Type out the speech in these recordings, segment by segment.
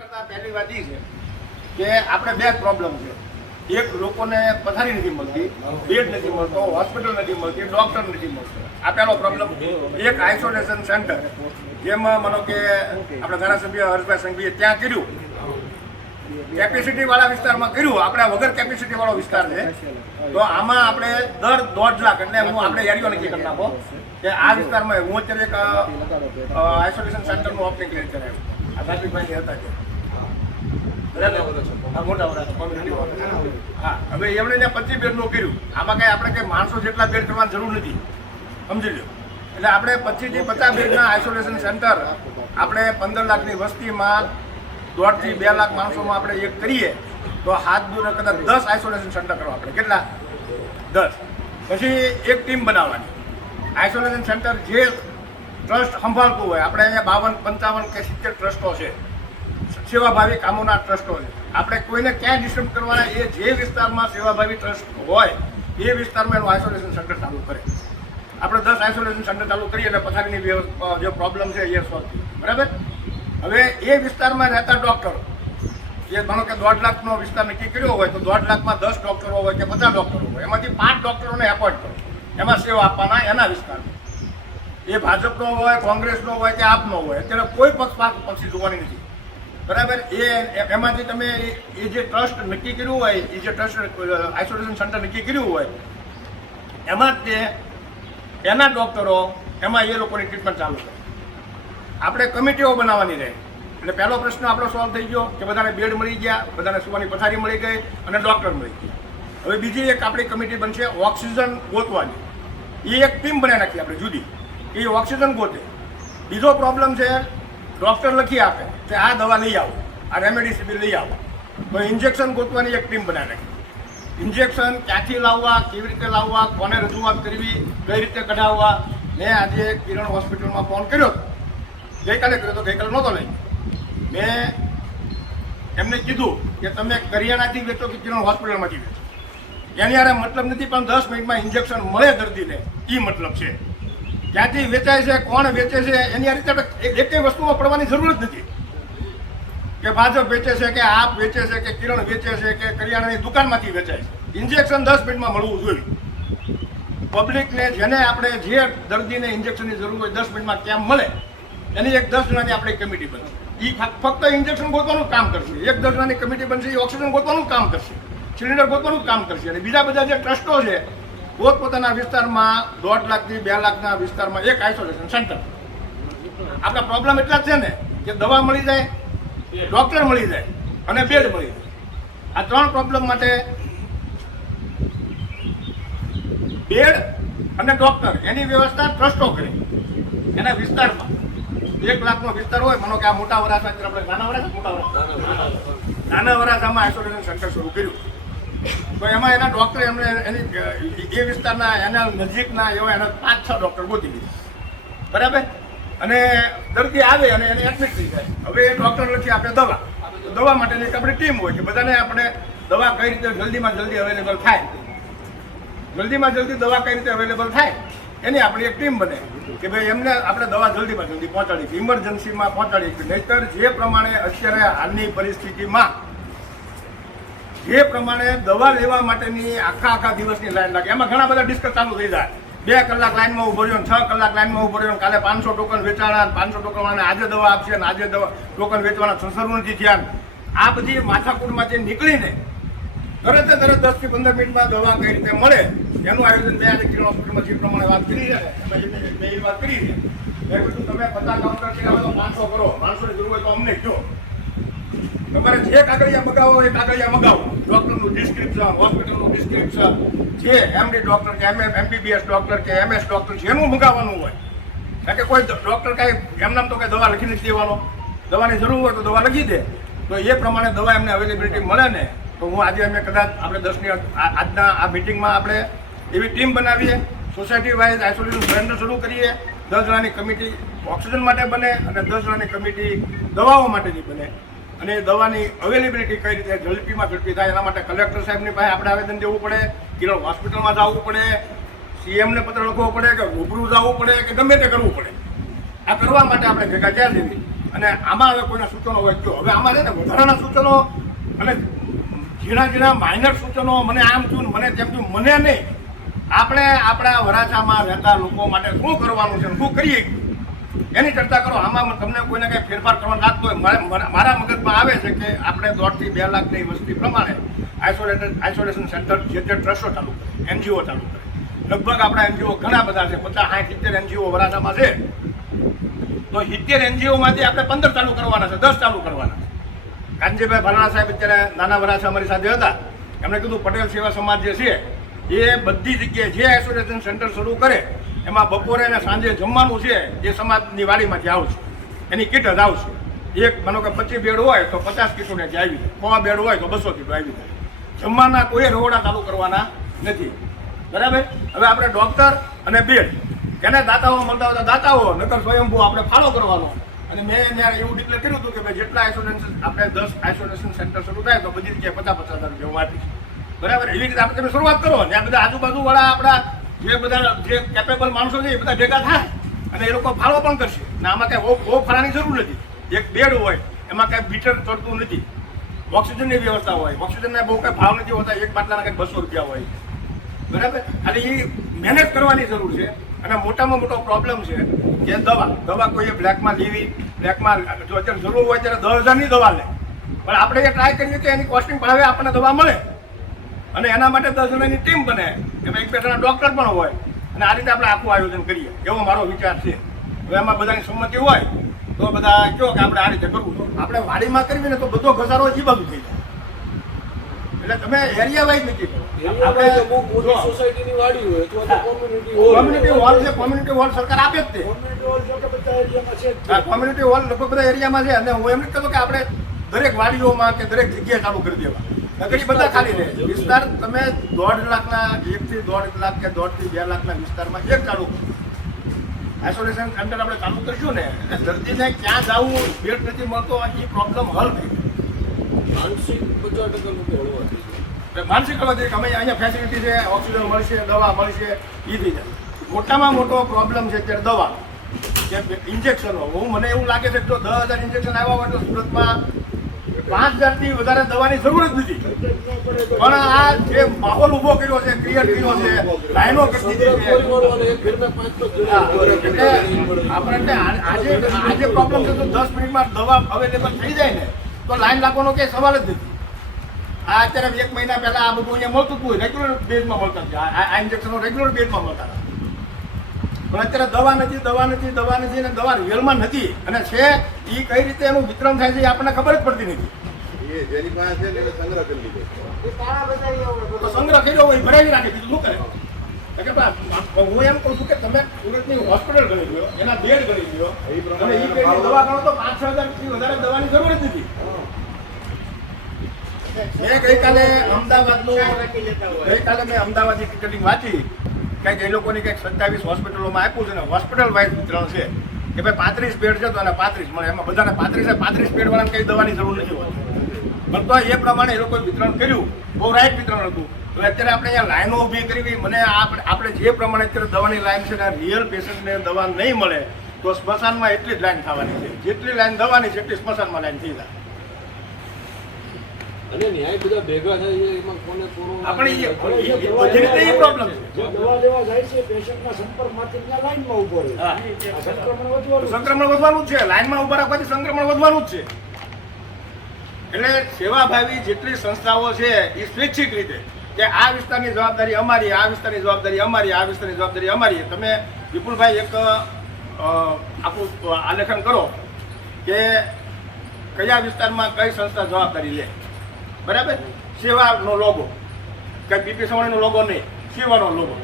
કરતા પહેલી વાત એ છે કે આપણે બે પ્રોબ્લેમ છે. એક લોકોને પથારી નથી મળતી, બેડ નથી મળતો, હોસ્પિટલ નથી મળતી, ડોક્ટર નથી મળતો. આ પહેલો પ્રોબ્લેમ. એક આઇસોલેશન સેન્ટર જેમાં માનો કે આપણા ધારાસભ્ય હર્ષભાઈ સંઘવીએ ત્યાં કર્યું, કેપેસિટી વાળા વિસ્તારમાં કર્યું. આપણે વગર કેપેસિટી વાળો વિસ્તાર છે, તો આમાં આપણે દર 1.5 લાખ એટલે હું આપણે એરિયો નક્કી કરી નાખો કે આ વિસ્તારમાં હું અત્યારે એક આઇસોલેશન સેન્ટરનું ઓપનિંગ કરી કરાવ્યું. આ સાહેબભાઈ હતા છે મોટા હા. હવે એમણે ત્યાં 25 બેડનું કર્યું. આમાં કઈ આપણે કઈ માણસો જેટલા બેડ કરવાની જરૂર નથી, સમજી લો. એટલે આપણે 25 થી 50 બેડના આઇસોલેશન સેન્ટર આપણે 15 લાખની વસ્તીમાં 1.5 થી 2 લાખ માણસોમાં આપણે એક કરીએ તો હાથ દૂર કદાચ 10 આઇસોલેશન સેન્ટર કરવા આપણે. કેટલા? 10. પછી એક ટીમ બનાવવાની. આઇસોલેશન સેન્ટર જે ટ્રસ્ટ સંભાળતું હોય, આપણે અહીંયા 52, 55 કે 70 ટ્રસ્ટો છે, સેવાભાવી કામોના ટ્રસ્ટો છે. આપણે કોઈને ક્યાં ડિસ્ટર્બ કરવાના, એ જે વિસ્તારમાં સેવાભાવી ટ્રસ્ટ હોય એ વિસ્તારમાં એનું આઇસોલેશન સેન્ટર ચાલુ કરે. આપણે 10 આઇસોલેશન સેન્ટર ચાલુ કરીએ એટલે પથારીની જે પ્રોબ્લેમ છે એ સોલ્વ. બરાબર. હવે એ વિસ્તારમાં રહેતા ડૉક્ટરો, એ માનો કે 1.5 લાખનો વિસ્તાર નક્કી કર્યો હોય તો 1.5 લાખમાં 10 ડૉક્ટરો હોય કે 50 ડૉક્ટરો હોય, એમાંથી 5 ડૉક્ટરોને એપોઇન્ટ કરો, એમાં સેવા આપવાના એના વિસ્તારમાં. એ ભાજપનો હોય, કોંગ્રેસનો હોય કે આપનો હોય, અત્યારે કોઈ પક્ષી જોવાની નથી. બરાબર. એમાંથી તમે એ જે ટ્રસ્ટ નક્કી કર્યું હોય, એ જે ટ્રસ્ટ આઇસોલેશન સેન્ટર નક્કી કર્યું હોય એમાં તે એના ડૉક્ટરો એમાં એ લોકોની ટ્રીટમેન્ટ ચાલુ કરે. આપણે કમિટીઓ બનાવવાની રહે. એટલે પહેલો પ્રશ્ન આપણો સોલ્વ થઈ ગયો કે બધાને બેડ મળી ગયા, બધાને સુવાની પથારી મળી ગઈ અને ડૉક્ટર મળી ગયા. હવે બીજી એક આપણી કમિટી બનશે ઓક્સિજન ગોતવાની. એ એક ટીમ બનાવી નાખી આપણે જુદી, એ ઓક્સિજન ગોતે. બીજો પ્રોબ્લેમ છે ડૉક્ટર લખી આપે કે આ દવા લઈ આવો, આ રેમડેસિવિર લઈ આવો, તો ઇન્જેક્શન ગોતવાની એક ટીમ બનાવી નાખી. ઇન્જેક્શન ક્યાંથી લાવવા, કેવી રીતે લાવવા, કોને રજૂઆત કરવી, કઈ રીતે કઢાવવા. મેં આજે કિરણ હોસ્પિટલમાં ફોન કર્યો, ગઈકાલે કર્યો તો ગઈકાલે નહોતો લઈ. મેં એમને કીધું કે તમે કરિયાણાથી વેચો કે કિરણ હોસ્પિટલમાંથી વેચો, એની યારે મતલબ નથી, પણ 10 મિનિટમાં ઇન્જેક્શન મળે દર્દીને એ મતલબ છે. ક્યાંથી વેચાય છે, કોણ વેચે છે, એની આ રીતે એકેય વસ્તુમાં પડવાની જરૂર જ નથી કે ભાજપ વેચે છે કે આપ વેચે છે કે કિરણ વેચે છે કે કરિયાણાની દુકાનમાંથી વેચાય છે. ઇન્જેક્શન 10 મિનિટમાં મળવું જોઈએ. પબ્લિકને જેને આપણે જે દર્દીને ઇન્જેક્શનની જરૂર હોય 10 મિનિટમાં કેમ મળે, એની એક 10 જણાની આપણી કમિટી બનશે. એ ફક્ત ઇન્જેક્શન ગોતવાનું કામ કરશે. એક 10 જણાની કમિટી બનશે, એ ઓક્સિજન ગોતવાનું કામ કરશે, સિલિન્ડર ગોતવાનું કામ કરશે. અને બીજા બધા જે ટ્રસ્ટો છે પોતપોતાના વિસ્તારમાં 1.5 લાખથી 2 લાખના વિસ્તારમાં એક આઇસોલેશન સેન્ટર. આપણા પ્રોબ્લેમ એટલા જ છે ને કે દવા મળી જાય, ડૉક્ટર મળી જાય અને બેડ મળી જાય. આ 3 પ્રોબ્લેમ માટે બેડ અને ડૉક્ટર એની વ્યવસ્થા ટ્રસ્ટો કરે એના વિસ્તારમાં. 1 લાખનો વિસ્તાર હોય, માનો કે આ મોટા વરાછા, આપણે નાના વરાછામાં આઇસોલેશન સેન્ટર શરૂ કર્યું, તો એમાં એના ડૉક્ટર એમને એની એ વિસ્તારના એના નજીકના એવા એના 5-6 ડૉક્ટર ગોતી દીધા. બરાબર. અને દર્દી આવે અને એને એડમિટ થઈ જાય. હવે એ ડૉક્ટર લખી આપે દવા. દવા માટેની એક આપણી ટીમ હોય કે બધાને આપણે દવા કઈ રીતે જલ્દીમાં જલ્દી અવેલેબલ થાય, જલ્દીમાં જલ્દી દવા કઈ રીતે અવેલેબલ થાય એની આપણી એક ટીમ બને કે ભાઈ એમને આપણે દવા જલ્દીમાં જલ્દી પહોંચાડી, ઇમરજન્સીમાં પહોંચાડી. નહીંતર જે પ્રમાણે અત્યારે હાલની પરિસ્થિતિમાં જે પ્રમાણે દવા લેવા માટેની આખા દિવસની લાઈન લાગે, એમાં ઘણા બધા ડિસ્કસ ચાલુ થઈ જાય. 2 કલાક લાઈનમાં ઉભો રહ્યો, 6 કલાક લાઈનમાં ઉભો રહ્યો, કાલે 500 ટોકન વેચાણા, 500 ટોકન વાળાને આજે દવા આપશે અને આજે દવા ટોકન વેચવાના શરૂ નથી થયા. આ બધી માથાકૂટમાંથી નીકળીને તરત 10 થી 15 મિનિટમાં દવા કઈ રીતે મળે એનું આયોજન મેં આજે કિરણ હોસ્પિટલમાં જે પ્રમાણે વાત કરી છે મેં એ વાત કરી છે. મેં કીધું તમે 50 કાઉન્ટરથી આવે તો 500 કરો, 500ની જરૂર હોય તો અમને કહો. તમારે જે કાગળિયા મગાવો એ કાગળિયા મગાવો, ડૉક્ટરનું ડિસ્ક્રિપ્શન, હોસ્પિટલનું ડિસ્ક્રિપ્શન, જે એમડી ડૉક્ટર કે MBBS ડૉક્ટર કે MS ડૉક્ટર જેનું મગાવવાનું હોય. કારણ કે કોઈ ડૉક્ટર કાંઈ એમનામ તો કંઈ દવા લખી નથી દેવાનો, દવાની જરૂર હોય તો દવા લખી દે, તો એ પ્રમાણે દવા એમને અવેલેબિલિટી મળે ને. તો હું આજે અમે કદાચ આપણે 10ની આજના આ મિટિંગમાં આપણે એવી ટીમ બનાવીએ, સોસાયટી વાઇઝ આઇસોલેશન સેન્ટર શરૂ કરીએ, 10 જણાની કમિટી ઓક્સિજન માટે બને અને 10 જણાની કમિટી દવાઓ માટેની બને. અને દવાની અવેલેબિલિટી કઈ રીતે ઝડપીમાં ઝડપી થાય એના માટે કલેક્ટર સાહેબની પાસે આપણે આવેદન દેવું પડે, કિરણ હોસ્પિટલમાં જવું પડે, CMને પત્ર લખવો પડે કે રૂબરૂ જવું પડે કે ગમે તે કરવું પડે. આ કરવા માટે આપણે ભેગા ક્યાં દેવી અને આમાં હવે કોઈના સૂચનો હોય તો હવે આમાં છે ને વધારાના સૂચનો અને ઝીણા માઇનર સૂચનો મને આમ થયું મને તેમ થયું મને નહીં. આપણે આપણા વરાછામાં રહેતા લોકો માટે શું કરવાનું છે, શું કરીએ એની ચર્ચા કરો. આમાં તમને કોઈને કંઈ ફેરફાર કરવાનો લાગતો હોય મારા મગજમાં આવે છે કે આપણે 1.5 થી 2 લાખની વસ્તી પ્રમાણે આઇસોલેશન સેન્ટર જે ટ્રસ્ટો ચાલુ કરે, NGO ચાલુ કરે. લગભગ આપણા NGO ઘણા બધા છે, 50, 60, 70 NGO વરાછામાં છે. તો 70 NGOમાંથી આપણે 15 ચાલુ કરવાના છે, 10 ચાલુ કરવાના છે. કાનજીભાઈ ભરાણા સાહેબ અત્યારે નાના વરાછા અમારી સાથે હતા. એમણે કીધું પટેલ સેવા સમાજ જે છે એ બધી જગ્યાએ જે આઇસોલેશન સેન્ટર શરૂ કરે એમાં બપોરે અને સાંજે જમવાનું છે એ સમાજની વાડીમાંથી આવશે, એની કીટ જ આવશે. એક માનો કે 25 બેડ હોય તો 50 કીટોને આવી જાય, 100 બેડ હોય તો 200 કીટો આવી જાય. જમવાના કોઈ રહોડા ચાલુ કરવાના નથી. બરાબર. હવે આપણે ડોક્ટર અને બેડ એને દાતાઓ મળતા હતા, દાતાઓ નકર સ્વયંભૂ આપણે ફાળો કરવાનો. અને મેં ત્યાં એવું ડિક્લેર કર્યું હતું કે ભાઈ જેટલા આઇસોલેશન આપણે 10 આઇસોલેશન સેન્ટર શરૂ થાય તો બધી જગ્યાએ 50,000 રૂપિયા વાપરીશ. બરાબર. એવી રીતે આપણે તમે શરૂઆત કરો ને આ બધા આજુબાજુ વાળા આપણા જે બધા જે કેપેબલ માણસો છે એ બધા ભેગા થાય અને એ લોકો ફાળો પણ કરશે. ને આમાં કાંઈ બહુ ફાળાની જરૂર નથી. એક બેડ હોય એમાં કાંઈ મીટર ચડતું નથી. ઓક્સિજનની વ્યવસ્થા હોય, ઓક્સિજનના બહુ કાંઈ ભાવ નથી હોતા, એક બાટલાના કંઈક 200 રૂપિયા હોય. બરાબર. અને એ મેનેજ કરવાની જરૂર છે. અને મોટામાં મોટો પ્રોબ્લેમ છે કે દવા કોઈએ બ્લેકમાં લેવી, બ્લેકમાં જો અત્યારે જરૂર હોય ત્યારે 10,000ની દવા લે, પણ આપણે એ ટ્રાય કરીએ કે એની કોસ્ટિંગ ભાવે આપણને દવા મળે અને એના માટે 10 જણાની ટીમ બને, એમાં 1-2 જણા ડૉક્ટર પણ હોય અને આ રીતે આપણે આખું આયોજન કરીએ એવો મારો વિચાર છે. હવે એમાં બધાની સંમતિ હોય તો બધા કહો કે આપણે આ રીતે કરવું. આપણે વાડીમાં કરવી ને તો બધો ઘસારો એ બાજુ થઈ જાય. એટલે તમે એરિયા વાઇઝ નથી કરો. સોસાયટીની વાડી હોય અથવા કોમ્યુનિટી હોલ છે, કોમ્યુનિટી હોલ સરકાર આપે જ તે. કોમ્યુનિટી હોલ લગભગ બધા એરિયામાં છે. અને હું એમ નથી કહેતો કે આપણે દરેક વાડીઓમાં કે દરેક જગ્યાએ ચાલુ કરી દેવા, નગરી બધા ખાલી રહે. વિસ્તાર તમે 1.5 લાખના 1 થી 1.5 લાખ કે 1.5 થી 2 લાખના વિસ્તારમાં એક ચાલુ આઇસોલેશન સેન્ટર આપણે ચાલુ કરીશું ને એટલે દર્દીને ક્યાં જવું, બેડ નથી મળતો, એ પ્રોબ્લેમ હલ થઈ માનસિક 50% માનસિક કે અમે અહીંયા ફેસિલિટી છે, ઓક્સિજન મળશે, દવા મળશે, એ થઈ જાય. મોટામાં મોટો પ્રોબ્લેમ છે અત્યારે દવા કે ઇન્જેક્શનો. મને એવું લાગે છે કે જો 10,000 ઇન્જેક્શન આવ્યા હોય તો સુરતમાં 5,000થી વધારે દવાની જરૂર જ નથી. પણ આ જે માહોલ ઉભો કર્યો છે, ક્રિએટ કર્યો છે, લાઈનો કરી દીધી છે, આપણે આજે પ્રોબ્લેમ છે તો 10 મિનિટમાં દવા અવેલેબલ થઈ જાય ને તો લાઈન લાગવાનો કંઈ સવાલ જ નથી. આ અત્યારે 1 મહિના પહેલા આ બધું અહીંયા મળતું હતું, રેગ્યુલર બેઝમાં મળતા હતા. આ ઇન્જેક્શનો રેગ્યુલર બેઝમાં મળતા હતા. પણ અત્યારે દવા નથી અને દવા રિયલમાં નથી. અને છે એ કઈ રીતે એનું વિતરણ થાય છે એ આપણને ખબર જ પડતી નથી. જેની પાસે છે એને સંગ્રહ કરી લીધો. તો સંગ્રહ કર્યો હોય ભરાવી રાખી દીધું, શું કરે? હું એમ કહું છું કે તમે સુરતની હોસ્પિટલ ગણી લો, એના બેડ ગણી લો, તમે એ બેડની દવા ગણો તો 5-6,000થી વધારે દવાની જરૂર જ નથી. મેં ગઈકાલે મેં અમદાવાદની ટિકિટિંગ વાંચી કંઈક એ લોકોની કંઈક 27 હોસ્પિટલોમાં આપ્યું છે ને હોસ્પિટલ વાઇઝ વિતરણ છે કે ભાઈ 35 બેડ છે તો એને 35 મળે. એમાં બધાને 35 બેડ વાળાને કંઈ દવાની જરૂર નથી હોતી. પણ તો એ પ્રમાણે એ લોકોએ વિતરણ કર્યું, બહુ રાઈટ વિતરણ હતું. તો અત્યારે આપણે અહીંયા લાઈનો ઊભી કરવી, મને આપણે જે પ્રમાણે અત્યારે દવાની લાઈન છે ને રિયલ પેશન્ટને દવા નહીં મળે તો સ્મશાનમાં એટલી જ લાઈન થવાની છે. જેટલી લાઈન દવાની છે એટલી સ્મશાનમાં લાઈન થઈ જાય. અને ન્યાય બધા ભેગા થાય છે એમાં કોને આપણે બધી રીતે એ પ્રોબ્લેમ છે. દવા લેવા જાય છે પેશન્ટના સંપર્કમાંથી ત્યાં લાઈનમાં ઊભો રહે. સંક્રમણ વધવાનું જ છે. લાઈનમાં ઉભા રાખવાથી સંક્રમણ વધવાનું જ છે. એટલે સેવાભાવી જેટલી સંસ્થાઓ છે એ સ્વૈચ્છિક રીતે કે આ વિસ્તારની જવાબદારી અમારી, આ વિસ્તારની જવાબદારી અમારી, આ વિસ્તારની જવાબદારી અમારી. તમે વિપુલભાઈ એક આખું આલેખન કરો કે કયા વિસ્તારમાં કઈ સંસ્થા જવાબદારી લે. બરાબર. સેવાનો લોગો, કંઈ બીપી સવાણીનો લોગો નહીં, સેવાનો લોગો.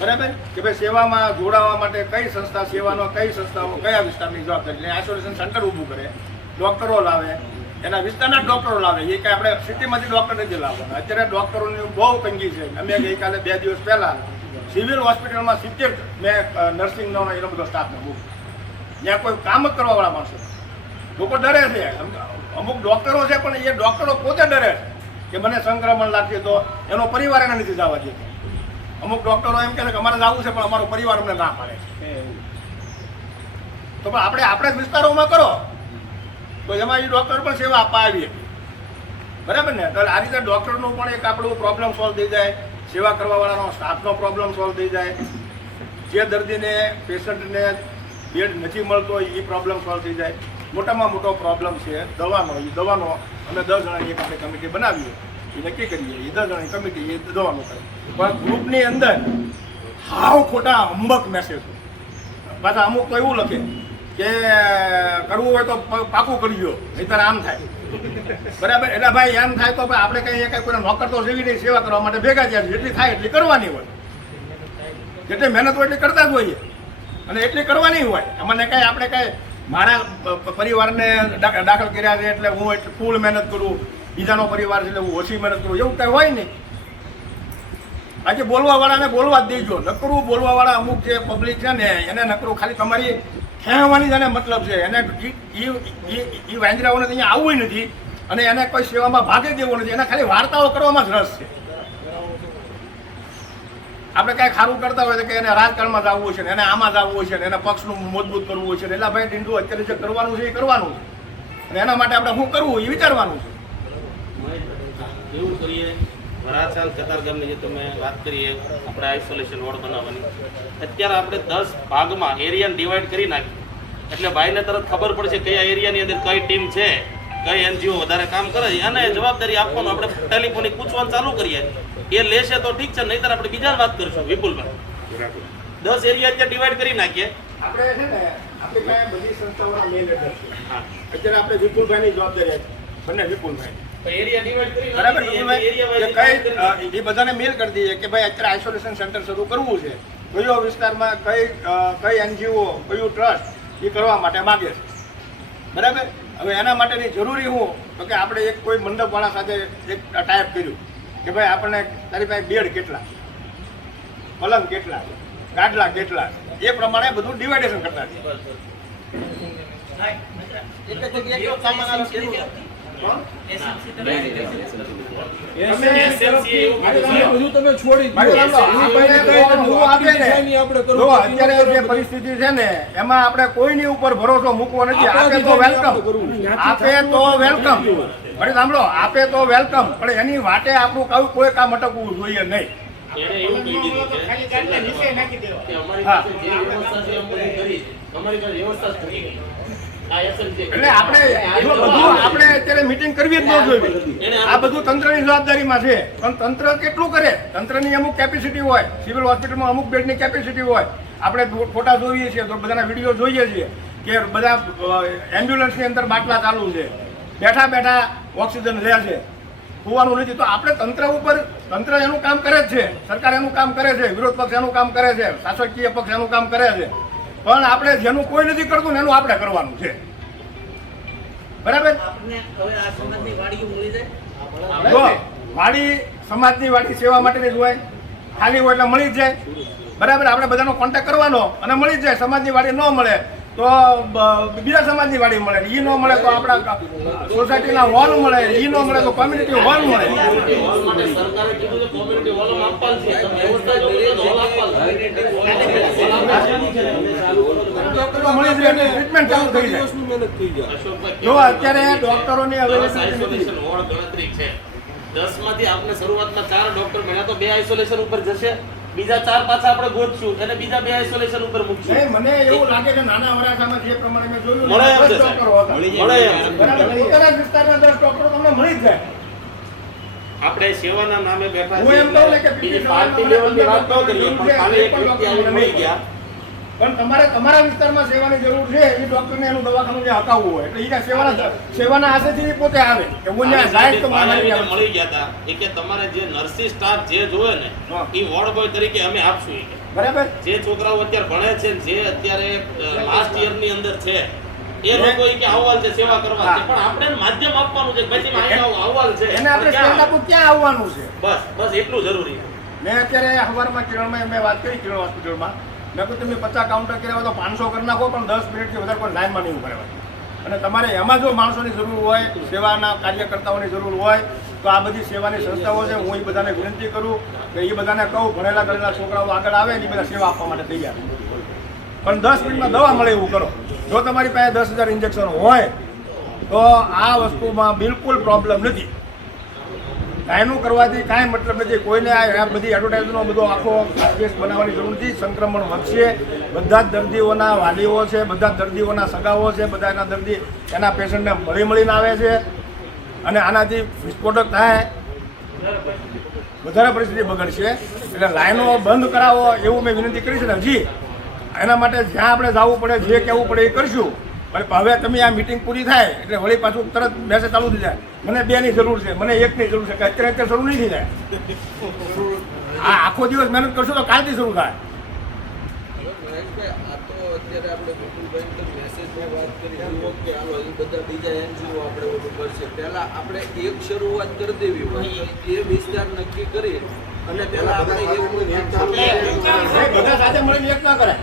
બરાબર. કે ભાઈ સેવામાં જોડાવા માટે કઈ સંસ્થા, સેવાનો કઈ સંસ્થાઓ કયા વિસ્તારની જવાબદારી લે. આઇસોલેશન સેન્ટર ઊભું કરે, ડૉક્ટરો લાવે, એના વિસ્તારના ડૉક્ટરો લાવે. એ કાંઈ આપણે સિટીમાંથી ડૉક્ટર નથી લાવવાના. અત્યારે ડૉક્ટરોની બહુ તંગી છે. અમે ગઈકાલે 2 દિવસ પહેલાં સિવિલ હોસ્પિટલમાં 70 મેં નર્સિંગનો એનો બધો સ્ટાફને મૂક્યો. ત્યાં કોઈ કામ જ કરવાવાળા માણસો, લોકો ડરે છે. અમુક ડૉક્ટરો છે પણ એ ડૉક્ટરો પોતે ડરે છે કે મને સંક્રમણ લાગશે તો એનો પરિવાર એને નથી જવા દેતો. અમુક ડૉક્ટરો એમ કહે છે કે અમારે જવું છે પણ અમારો પરિવાર અમને ના પાડે છે. તો પણ આપણે જ વિસ્તારોમાં કરો તો એમાં એ ડૉક્ટર પણ સેવા આપવા આવીએ, બરાબર ને? તો આ રીતે ડૉક્ટરનું પણ એક આપણું પ્રોબ્લેમ સોલ્વ થઈ જાય, સેવા કરવાવાળાનો સ્ટાફનો પ્રોબ્લેમ સોલ્વ થઈ જાય, જે દર્દીને પેશન્ટને બેડ નથી મળતો એ પ્રોબ્લેમ સોલ્વ થઈ જાય. મોટામાં મોટો પ્રોબ્લેમ છે દવાનો. એ દવાનો અમે 10 જણાની એક આપણે કમિટી બનાવીએ, એ નક્કી કરીએ, એ 10 જણાની કમિટી એ દવાનું કરે. પણ ગ્રુપની અંદર હાવ ખોટા અંબક મેસેજ, પાછા અમુક તો એવું લખે કે કરવું હોય તો પાકું કરજો, નહીંતર આમ થાય, બરાબર? એટલે ભાઈ એમ થાય તો આપણે કંઈ કોઈને નોકર તો સેવી નહીં, સેવા કરવા માટે ભેગા થયા છે, જેટલી થાય એટલી કરવાની હોય, જેટલી મહેનત હોય એટલી કરતા જ હોઈએ અને એટલી કરવાની હોય. અમને કાંઈ આપણે કાંઈ મારા પરિવારને દાખલ કર્યા છે એટલે હું ફૂલ મહેનત કરું, બીજાનો પરિવાર છે એટલે હું ઓછી મહેનત કરું, એવું કાંઈ હોય નહીં. આજે બોલવાવાળાને બોલવા જ દેજો. નકરું બોલવાવાળા અમુક જે પબ્લિક છે ને એને નકરું ખાલી તમારી ખેંચવાની જ એને મતલબ છે. એને એ વાંદરાઓને અહીંયા આવવું નથી અને એને કોઈ સેવામાં ભાગે દેવો નથી, એને ખાલી વાર્તાઓ કરવામાં જ રસ છે. આપણે કાંઈ ખારું કરતા હોય તો કે એને રાજકારણમાં જ આવવું છે ને એને આમાં જ આવવું છે ને એને પક્ષનું મજબૂત કરવું છે ને એટલે ભાઈ ટીંડું અત્યારે જે કરવાનું છે એ કરવાનું છે અને એના માટે આપણે શું કરવું એ વિચારવાનું છે. એવું કરીએ વરાછાલ કતારગામની જે તમે વાત કરીએ આપણે આઇસોલેશન વોર્ડ બનાવવાની, અત્યારે આપણે 10 ભાગમાં એરિયાને ડિવાઈડ કરી નાખીએ એટલે ભાઈને તરત ખબર પડશે કયા એરિયાની અંદર કઈ ટીમ છે, કઈ એનજીઓ વધારે કામ કરે છે અને જવાબદારી આપવાનું આપણે ટેલિફોનિક પૂછવાનું ચાલુ કરીએ. એ લેશે તો ઠીક છે, નહીંતર આપણે બીજા વાત કરીશું. વિપુલભાઈ 10 એરિયા અત્યારે ડિવાઈડ કરી નાખીએ. આપણે છે ને આપણી પાસે બધી સંસ્થાઓના મેલ હેડર છે. અત્યારે આપણે વિપુલભાઈની જવાબદારી છે, બંને વિપુલભાઈ એરિયા ડિવાઈડ કરી બરાબર. એરિયા એ બધાને મેલ કરી દઈએ કે ભાઈ અત્યારે આઇસોલેશન સેન્ટર શરૂ કરવું છે, કયો વિસ્તારમાં કઈ એનજીઓ કયું ટ્રસ્ટ એ કરવા માટે માગે છે, બરાબર. હવે એના માટેની જરૂરી હું તો કે આપણે એક કોઈ મંડપવાળા સાથે એક ટાઈપ કર્યું કે ભાઈ આપણને તારી પાસે બેડ કેટલા, પલંગ કેટલા, ગાડલા કેટલા, એ પ્રમાણે બધું ડિવાઇડેશન કરતા અત્યારે જે પરિસ્થિતિ છે ને એમાં આપણે કોઈની ઉપર ભરોસો મૂકવો નથી. આપે તો વેલકમ, આપે તો વેલકમ, ભલે સાંભળો, આપે તો વેલકમ, પણ એની વાટે આપણું કોઈ કામ અટકવું જોઈએ નહીં. એને એવું કહી દીધું છે કે અમારી હા. પાસે જે વ્યવસ્થા છે એમ બધી કરી, અમારી પાસે વ્યવસ્થા જ થઈ ગઈ. આ SLC એટલે આપણે એમાં બધું આપણે અત્યારે મીટિંગ કરવી જ ન જોઈએ. આ બધું તંત્રની જવાબદારીમાં છે, પણ તંત્ર કેટલું કરે? તંત્રની અમુક કેપેસિટી હોય, સિવિલ હોસ્પિટલમાં અમુક બેડની કેપેસિટી હોય. આપણે ફોટા જોઈએ છીએ તો બધાના વિડીયો જોઈએ છીએ કે બધા એમ્બ્યુલન્સની અંદર બાટલા ચાલુ છે, બેઠા બેઠા ઓક્સિજન લે છે, હોવાનું નથી. તો આપણે તંત્ર એનું કામ કરે જ છે, સરકાર એનું કામ કરે છે, વિરોધ પક્ષ એનું કામ કરે છે, શાસકીય પક્ષ એનું કામ કરે છે, પણ આપણે જેનું કોઈ નથી કરતું ને એનું આપણે કરવાનું છે, બરાબર. જો વાડી સમાજની વાડી સેવા માટેની જ હોય, ખાલી હોય એટલે મળી જ જાય, બરાબર. આપણે બધાનો કોન્ટેક્ટ કરવાનો અને મળી જ જાય. સમાજની વાડી ન મળે તો બીજા સમાજની વાડી મળે, એ ન મળે તો આપણા સોસાયટીના હોલ મળે, એ ન મળે તો કોમ્યુનિટી હોલ મળે. હોલ માટે સરકારે કીધું છે કોમ્યુનિટી હોલ આપવાનું છે, તમે વ્યવસ્થા જો કરો તો હોલ આપવાનું મળી જાય એટલે ટ્રીટમેન્ટ ચાલુ થઈ જાય. દિવસની મહેનત થઈ જાય. અશોકભાઈ જો અત્યારે ડોક્ટરોની આઇસોલેશન વોર્ડ ગણતરી છે 10 માંથી આપણે શરૂઆતમાં 4 ડોક્ટર મળ્યા તો 2 આઇસોલેશન ઉપર જશે, બીજા 4 પાછા આપણે ગોતશું અને બીજા 2 આઇસોલેશન ઉપર મૂકશું. નહીં, મને એવું લાગે કે નાના વરાછામાં જે પ્રમાણે મેં જોયું મળે એમ 10 છે, ડોક્ટરો હતા. મળે એમ. બરાબર. પોતાના જ વિસ્તારના 10 ડોક્ટરો તમને મળી જ જાય. આપણે સેવાના નામે બેઠા હું એમ કહું ને કે બીજી પાર્ટી લેવલની વાત ન કરીએ પણ કાલે એક વ્યક્તિ આવીને મળી ગયા. પણ તમારે તમારા વિસ્તારમાં સેવાની જરૂર છે, એ ડોક્ટરને એનું દવાખાનું જે હકાવવું હોય એટલે એ સેવાના આશેથી પોતે આવે કે હું ત્યાં જાય તો મારે આવીને ત્યાં મળી ગયા હતા એ કે તમારે જે નર્સિંગ સ્ટાફ જે જોવે ને હા. એ વોર્ડ બોય તરીકે અમે આપશું એ કે. બરાબર. જે છોકરાઓ અત્યારે ભણે છે ને જે અત્યારે લાસ્ટ યર ની અંદર છે એ લોકો ઈ કે અહેવાલ છે સેવા કરવા છે, પણ આપણે માધ્યમ આપવાનું છે કે ભાઈ તમે અહીંયા અહેવાલ છે એને આપણે ક્યાં? સ્ટેન્ડ આપવું ક્યાં આવવાનું છે? બસ એટલું જરૂરી છે. મેં અત્યારે સવારમાં કિરણમાં મેં વાત કરી કિરણ હોસ્પિટલમાં, મેં કહ્યું તમે 50 કાઉન્ટર કર્યા હોય તો 500 કરી નાખો, પણ 10 મિનિટથી વધારે કોઈ લાઈનમાં નહીં ઉભા રહેવાય. અને તમારે એમાં જો માણસોની જરૂર હોય, સેવાના કાર્યકર્તાઓની જરૂર હોય તો આ બધી સેવાની સંસ્થાઓ છે, હું એ બધાને વિનંતી કરું કે એ બધાને કહું ભણેલા ગણેલા છોકરાઓ આગળ આવે ને એ બધા સેવા આપવા માટે તૈયાર, પણ 10 મિનિટમાં દવા મળે એવું કરો. જો તમારી પાસે 10,000 ઇન્જેક્શન હોય તો આ વસ્તુમાં બિલકુલ પ્રોબ્લેમ નથી. કાયનું કરવાથી કાંઈ મતલબ નથી. કોઈને આ બધી એડવર્ટાઇઝનો બધો આખો કેસ બનાવવાની જરૂર નથી. સંક્રમણ વધશે. બધા જ દર્દીઓના વાલીઓ છે, બધા જ દર્દીઓના સગાઓ છે, બધા એના દર્દી એના પેશન્ટને મળીને આવે છે અને આનાથી વિસ્ફોટક થાય, વધારે પરિસ્થિતિ બગડશે. એટલે લાઈનો બંધ કરાવો એવું મેં વિનંતી કરી છે ને. હજી એના માટે જ્યાં આપણે જવું પડે, જે કહેવું પડે એ કરીશું. પણ હવે તમે આ મિટિંગ પૂરી થાય એટલે વળી પાછું તરત મેસેજ ચાલુ થઈ જાય, મને 2ની જરૂર છે, મને 1ની જરૂર છે, કે અત્યારે શરૂ નહીં થઈ જાય. આ આખો દિવસ મહેનત કરશો તો કાલથી શરૂ થાય. મહેશભાઈ, આ તો અત્યારે આપણે વિપુલભાઈ મેસેજમાં વાત કરી દીધું કે હાલો એ બધા બીજા એનજીઓ આપણે ઓલું કરશે. પહેલા આપણે એક શરૂઆત કરી દેવી હોય તો એ વિસ્તાર નક્કી કરી અને પહેલા આપણે બધા સાથે મળીને એક ના કરાય.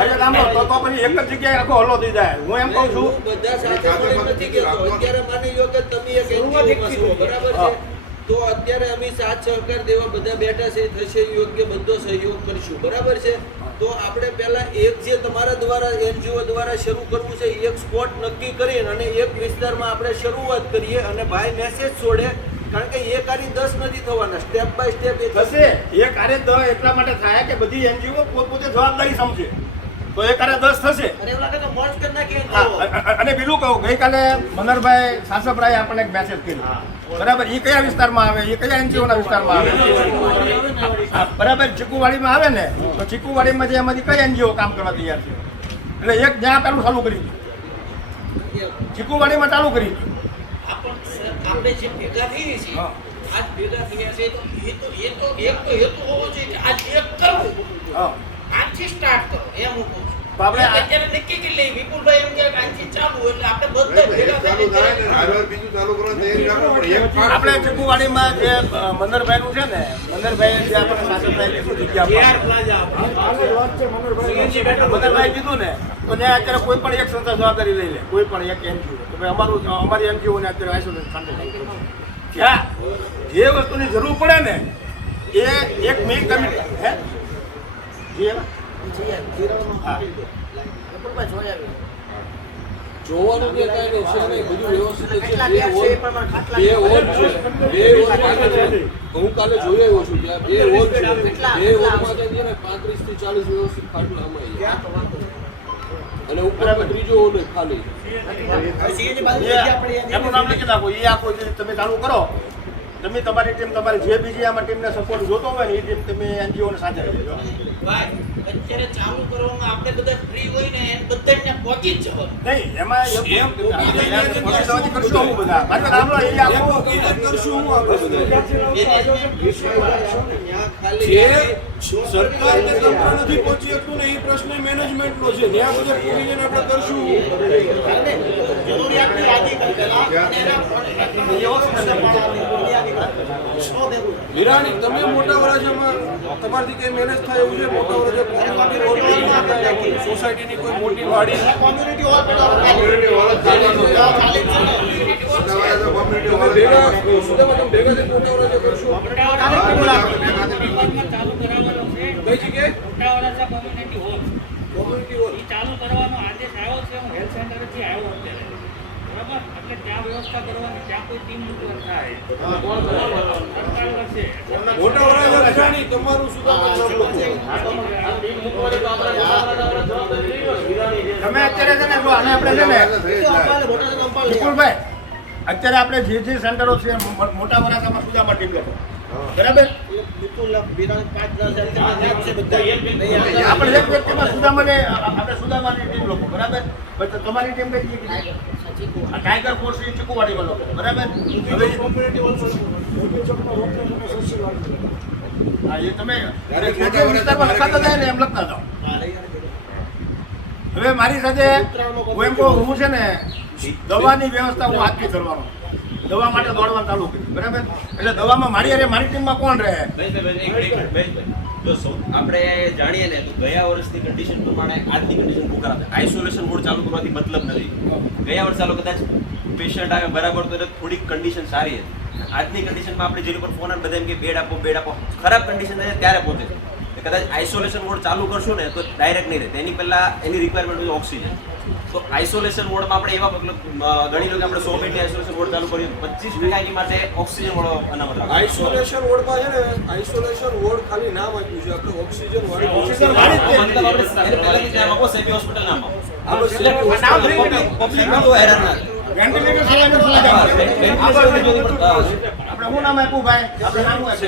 અરે સાંભળો, તો પછી એક જ જગ્યાએ આખો હલ્લો થઈ જાય. હું એમ કહું છું બધા સાથે મળી નથી કહેતો. અત્યારે માની લો કે તમે એક એનજીઓમાં છો, બરાબર છે, તો અત્યારે અમે સાથ સહકાર દેવા બધા બેઠા છે, થશે યોગ્ય બધો સહયોગ કરીશું, બરાબર છે. તો આપણે પહેલા એક જે તમારા દ્વારા એનજીઓ દ્વારા શરૂ કરવું છે એક સ્પોટ નક્કી કરીને અને એક વિસ્તારમાં આપણે શરૂઆત કરીએ અને ભાઈ મેસેજ છોડે. કારણ કે એક આરી 10 નથી થવાના, સ્ટેપ બાય સ્ટેપ એ થશે. એક આરે 10 એટલા માટે થાય કે બધી એનજીઓ પોતપોતે જવાબદારી સમજે, તો એક આરે 10 થશે. અને એવું લાગે તો મર્જ કરી નાખીએ. અને બીજું કહું, ગઈકાલે મનરભાઈ સાસપરાએ આપણને એક મેસેજ કર્યો, બરાબર. એ કયા વિસ્તારમાં આવે, એ કયા એનજીઓના વિસ્તારમાં આવે, બરાબર. ચીકુવાડીમાં આવે ને તો ચીકુવાડીમાં એમાંથી કઈ એનજીઓ કામ કરવા તૈયાર છે. એટલે એક જ્યાં પેલું ચાલુ કરી દીધું, ચીકુવાડીમાં ચાલુ કરી દીધું. આપણે જે ભેગા થઈએ છીએ, આજ ભેગા થયા છે તો એક તો હેતુ હોવો જોઈએ કે આજ એક કરવું, આજથી સ્ટાર્ટ કરો એમ હું કહું છું. તો આપણે અત્યારે નક્કી કરી લઈએ, વિપુલભાઈ એમ કે આજથી ચાલુ, એટલે આપણે બધા ભેગા ચાલુ થાય ને થઈને હારવાર બીજું ચાલુ કરવાની તૈયારી રાખવી પડે. એક part આપણે ચીકુવાડીમાં જે મંદરભાઈનું છે ને, મંદરભાઈ જે આપણે સાસપરાએ કીધું જગ્યા મંદરભાઈ કીધું ને, તો ત્યાં અત્યારે કોઈ પણ એક સંસ્થા જવાબદારી લઈ લે, કોઈ પણ એક એનજીઓ. તો ભાઈ અમારી એનજીઓને અત્યારે આઇસોલેશન સેન્ટર જ્યાં જે વસ્તુની જરૂર પડે ને એ એક મેઇન કમિટી હે જે હા. જોવાનું કે કાંઈ નહીં છે નહીં, બધું વ્યવસ્થિત છે. બે વોર્ડ છે, બે વોર્ડ માટે છે. હું કાલે જોઈ આવ્યો છું ત્યાં 2 વોર્ડ છે. 2 વોર્ડમાં તો છે ને 35 થી 40 વ્યવસ્થિત ખાટલા અમારી અને ઉપર ત્રીજો વોર્ડ ખાલી. એનું નામ લખી નાખો. એ આખો જે તમે ચાલુ કરો, તમે તમારી ટીમ, તમારી જે બીજી આમાં ટીમને સપોર્ટ જોતો હોય ને એ ટીમ તમે એનજીઓને સાથે લઈ લો. ભાઈ અત્યારે ચાલુ કરવામાં આપણે બધા ફ્રી હોય ને એમ બધા ત્યાં પહોંચી જ જવાનું. નહીં, એમાં એમ કરશું હું બધા. બાકી સાંભળો, એ આખું કરશું હું આપણે બધા. ખાલી સરકારને તંત્ર નથી પહોંચી શકતું ને એ પ્રશ્ન મેનેજમેન્ટનો છે. ત્યાં બધો પ્રોવિઝન આપણે કરશું. જરૂરિયાતની યાદી કરી દેલા અને એના વિરાણી, તમે મોટા વરાજામાં તમારથી કઈ મેનેજ થાય એવું છે? મોટા વરાજા સોસાયટીની કોઈ મોટી વાડી કોમ્યુનિટી હોલ પર community hall જ ચાલવાનો છે. ખાલી છે ને. મોટાવાળા તો community hall જ ભેગા ચાલવાનો. સુદામા તમે ભેગા થઈને મોટા વરાજા કરશો? ચાલુ કરવાનો છે કઈ જગ્યાએ? મોટાવાળા કોમ્યુનિટી હોલ કોમ્યુનિટી હોલ. એ ચાલુ કરવાનો આદેશ આવ્યો છે. હું હેલ્થ સેન્ટરથી આવ્યો અત્યારે, બરાબર. એટલે ત્યાં વ્યવસ્થા કરવાની, ત્યાં કોઈ ટીમ મુકવાની થાય. સરકાર કરશે. મોટા વરાજા વિરાણી, તમારું સુદામા નામ લખો. તમે અત્યારે છે ને જો આને આપણે છે ને વિપુલભાઈ, અત્યારે આપણે જે સેન્ટરો છે મોટા વરાછામાં સુદામા ટીમ લખો, બરાબર. આપણે એક વ્યક્તિમાં સુદામાને આપણે સુદામાની ટીમ લખો, બરાબર. પછી તમારી ટીમ કઈ જગ્યાએ? ટાઈગર ફોર્સ ચીકુવાડીમાં લખો, બરાબર. હવે હા, એ તમે જે વિસ્તારમાં લખાતા જાય ને એમ લખતા જાઓ. હવે મારી સાથે હું એમ કહું, હું છે ને દવાની વ્યવસ્થા હું આજથી કરવાનો, દવા માટે દોડવાનું ચાલુ કર્યું, બરાબર. એટલે દવામાં મારી ટીમમાં કોણ રહે? જો આપણે જાણીએ ને તો ગયા વર્ષની કન્ડિશન પ્રમાણે આજની કન્ડિશન બહુ ખરાબ છે. આઇસોલેશન વોર્ડ ચાલુ કરવાથી મતલબ નથી. ગયા વર્ષે ચાલો કદાચ પેશન્ટ આવે બરાબર તો થોડીક કન્ડિશન સારી હતી. આજની કન્ડિશનમાં આપણે જેની પર ફોન બધા એમ કે બેડ આપો, ખરાબ કન્ડિશન થાય ત્યારે પહોંચે છે. કદાચ આઇસોલેશન વોર્ડ ચાલુ કરશો ને તો ડાયરેક્ટ નહીં રહે. એની પહેલાં એની રિક્વાયરમેન્ટ હોય ઓક્સિજન. તો આઇસોલેશન વોર્ડમાં આપણે એવા ગણી લો કે આપણે 100 બેડની આઇસોલેશન વોર્ડ ચાલુ કર્યું 25% એની માટે ઓક્સિજન વોર્ડ અનામત રાખો. આઇસોલેશન વોર્ડમાં છે ને આઇસોલેશન વોર્ડ ખાલી નામ આપ્યું છે આપણે ઓક્સિજન વાળી ઓક્સિજન વાળી જ મતલબ આપણે પહેલાથી નામ આપો સેમી હોસ્પિટલ નામ આપો. આપણે પબ્લિકમાં તો હેરાન ના થાય. વેન્ટિલેટર સિવાયની સુવિધા મળે. આપણે શું નામ આપ્યું ભાઈ? આપણે નામ આપ્યું.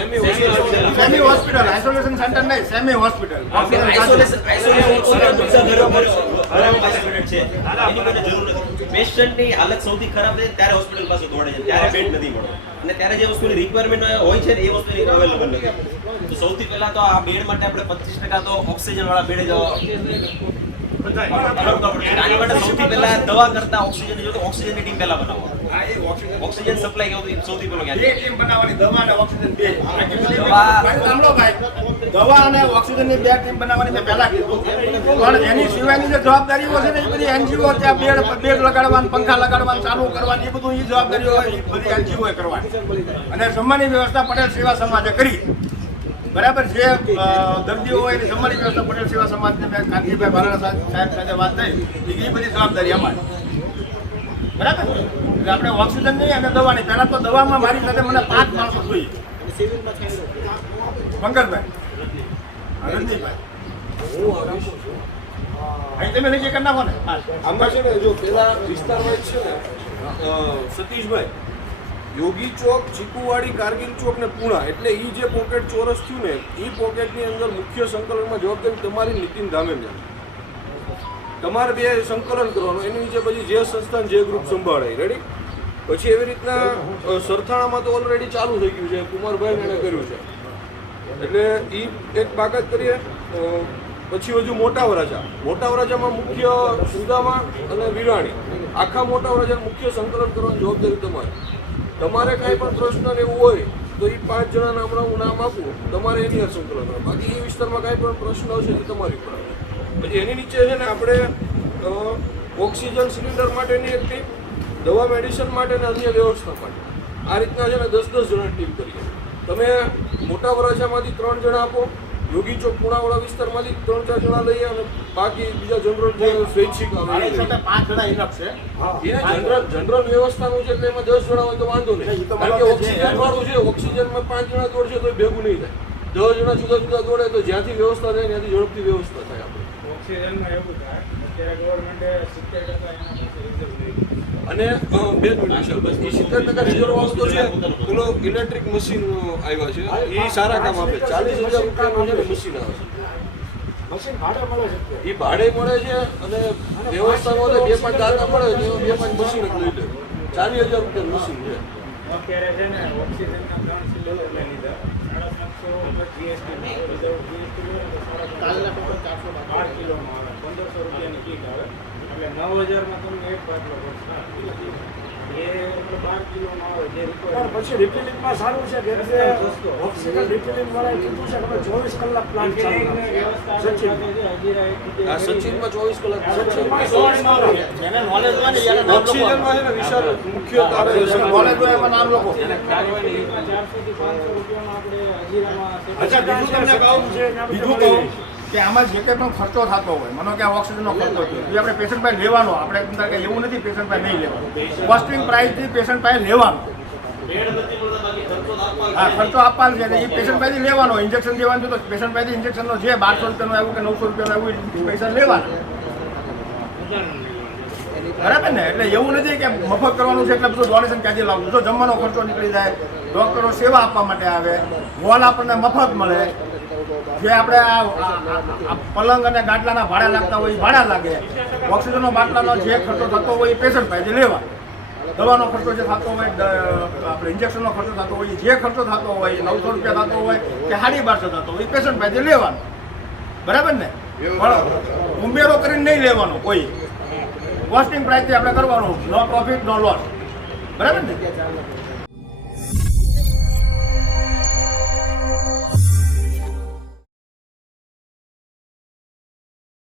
સેમી હોસ્પિટલ, આઇસોલેશન સેન્ટર નહીં, સેમી હોસ્પિટલ. પેશન્ટની હાલત સૌથી ખરાબ છે ત્યારે હોસ્પિટલ પાસે દોડે છે, ત્યારે બેડ નથી મળતો અને ત્યારે જે વસ્તુની રિક્વાયરમેન્ટ હોય છે ને એ વસ્તુની અવેલેબલ નથી. તો સૌથી પહેલા તો આ બેડ માટે આપણે 25% તો ઓક્સિજન વાળા બેડ જ આની માટે સૌથી પહેલા દવા કરતા ઓક્સિજન જો તો ઓક્સિજનની ટીમ પહેલા બનાવો. ઓક્સિજન સપ્લાય કેવું સૌથી પહેલો બે ક્યાં ટીમ બનાવવાની, દવા અને ઓક્સિજન બે. દવા- ભાઈ સાંભળો ભાઈ, દવા અને ઓક્સિજનની બે ટીમ બનાવવાની મેં પહેલા કીધું. પણ એની સિવાયની જે જવાબદારીઓ છે ને એ બધી NGO ત્યાં બેડ લગાડવાનું, પંખા લગાડવાનું, ચાલુ કરવાનું, એ બધું એ જવાબદારીઓ હોય એ બધી NGO એ કરવાની. અને જમવાની વ્યવસ્થા પટેલ સેવા સમાજે કરી. બરાબર છે. દર્દીઓ હોય એની જમવાની વ્યવસ્થા પટેલ સેવા સમાજને મેં કાંતિભાઈ બારાણા સાહેબ સાથે વાત થઈ એ બધી જવાબદારી અમારી. બરાબર. એટલે આપણે ઓક્સિજન નહીં અને દવાની. પહેલા તો દવામાં મારી સાથે મને 5 માણસો જોઈએ. પંકજભાઈ, રણજીતભાઈ, અહીં તમે નીચે કરી નાખો ને. આમાં છે ને જો પેલા વિસ્તાર વાઇઝ છે ને સતીશભાઈ, યોગી ચોક, ચીકુવાડી, કારગિલ ચોક ને પૂણા, એટલે એ જે પોકેટ ચોરસ થયું ને એ પોકેટની અંદર મુખ્ય સંકલનમાં જવાબદારી તમારી નીતિન ધામેલિયા. તમારે બે સંકલન કરવાનું, એની નીચે પછી જે સંસ્થાન જે ગ્રુપ સંભાળે. રેડી? પછી એવી રીતના સરથાણામાં તો ઓલરેડી ચાલુ થઈ ગયું છે, કુમારભાઈ એને કર્યું છે, એટલે એ એક બાકાત કરીએ. પછી હજુ મોટા વરાજામાં મુખ્ય સુદામા અને વિરાણી, આખા મોટા વરાજાનું મુખ્ય સંકલન કરવાની જવાબદારી તમારી. તમારે કાંઈ પણ પ્રશ્ન ને એવું હોય તો એ 5 જણાના હમણાં હું નામ આપું, તમારે એની હારે સંકલન કરવાનું. બાકી એ વિસ્તારમાં કાંઈ પણ પ્રશ્ન હશે એ તમારી ઉપર આવે. પછી એની નીચે છે ને આપણે ઓક્સિજન સિલિન્ડર માટેની એક ટીમ, દવા મેડિસિન માટે અને અન્ય વ્યવસ્થા માટે આ રીતના છે ને 10-10 જણાની ટીમ કરીએ. તમે મોટા વરાછામાંથી 3 જણા આપો, યોગી ચોક પુણાવાળા વિસ્તારમાંથી 3-4 જણા લઈએ અને બાકી બીજા જનરલ જે સ્વૈચ્છિક મારી સાથે 5 જણા ઇનફ છે. જનરલ વ્યવસ્થાનું છે એટલે એમાં 10 જણા હોય તો વાંધો નહીં. કારણ કે ઓક્સિજન વાળું છે, ઓક્સિજનમાં 5 જણા દોડશે તો ભેગું નહીં થાય. 10 જણા જુદા જુદા દોડે તો જ્યાંથી વ્યવસ્થા થાય ત્યાંથી ઝડપથી વ્યવસ્થા થાય આપણે. ઓક્સિજનમાં એવું થાય અત્યારે ગવર્મેન્ટે 70% એના પાસે રિઝર્વ લઈ અને 2 મિનિટ વિશાલ, બસ એ 70% રિઝર્વ વસ્તુ છે. પેલો ઇલેક્ટ્રિક મશીન આવ્યા છે એ સારા કામ આપે. 40,000 રૂપિયાનું છે ને મશીન આવે છે. મશીન ભાડે મળે છે. એ ભાડે મળે છે અને વ્યવસ્થામાં 2-5 દાતા મળે છે, 2-5 મશીન જ લઈ લે. 40,000 રૂપિયાનું મશીન છે. અત્યારે છે ને ઓક્સિજનના 3 સિલિન્ડર લઈ લીધા 350 GST કાલના ટોટલ 412 કિલોમાં આવે 1500 રૂપિયાની કીટ આવે એટલે 9,000માં તમને એક બાટલો પડશે એ એટલે 12 કિલોમાં આવે જે રિક્વાયર. પછી રિફિલિંગમાં સારું છે કે ઓક્સિજન રિફિલિંગ વાળા કીધું છે કે 24 કલાક પ્લાન્ટ ચાલુ આ સચિનમાં 24 કલાક જેને નોલેજ હોય ને એને નામ લખો. ઓક્સિજનમાં છે ને વિશાલ મુખ્ય તારે નોલેજ હોય એમાં નામ લખો. 400 થી 500 રૂપિયામાં આપણે હજીરામાં અચ્છા, બીજું તમને કહું કે આમાં જે કંઈ પણ ખર્ચો થતો હોય, માનો કે આ ઓક્સિજનનો ખર્ચો છે એ આપણે પેશન્ટ પાસે લેવાનો. આપણે એવું નથી પેશન્ટ પાસે નહીં લેવાનું, કોસ્ટિંગ પ્રાઇસથી પેશન્ટ પાસે લેવાનો. હા, ખર્ચો આપવાનો છે એ પેશન્ટ પાસેથી લેવાનો. ઇન્જેક્શન દેવાનું તો પેશન્ટ પાસેથી ઇન્જેક્શનનો જે 1200 રૂપિયાનું આવ્યું કે 900 રૂપિયાનું આવ્યું એ પૈસા લેવાના. બરાબર ને? એટલે એવું નથી કે મફત કરવાનું છે એટલે બધું ડોનેશન ક્યાંથી લાવવું. જો જમવાનો ખર્ચો નીકળી જાય, ડૉક્ટરો સેવા આપવા માટે આવે, હોલ આપણને મફત મળે, જે આપણે આ પલંગ અને ગાટલાના ભાડા લાગતા હોય એ ભાડા લાગે, ઓક્સિજનનો બાટલાનો જે ખર્ચો થતો હોય એ પેશન્ટ પાસે લેવા, દવાનો ખર્ચો જે થતો હોય, આપણે ઇન્જેક્શનનો ખર્ચો થતો હોય, જે ખર્ચો થતો હોય 900 રૂપિયા થતો હોય કે 1250 થતો હોય એ પેશન્ટ પાસે લેવાનો. બરાબર ને? પણ ઉમેરો કરીને નહીં લેવાનો. કોઈ કોસ્ટિંગ પ્રાઇસથી આપણે કરવાનું, નો પ્રોફિટ નો લોસ. બરાબર ને?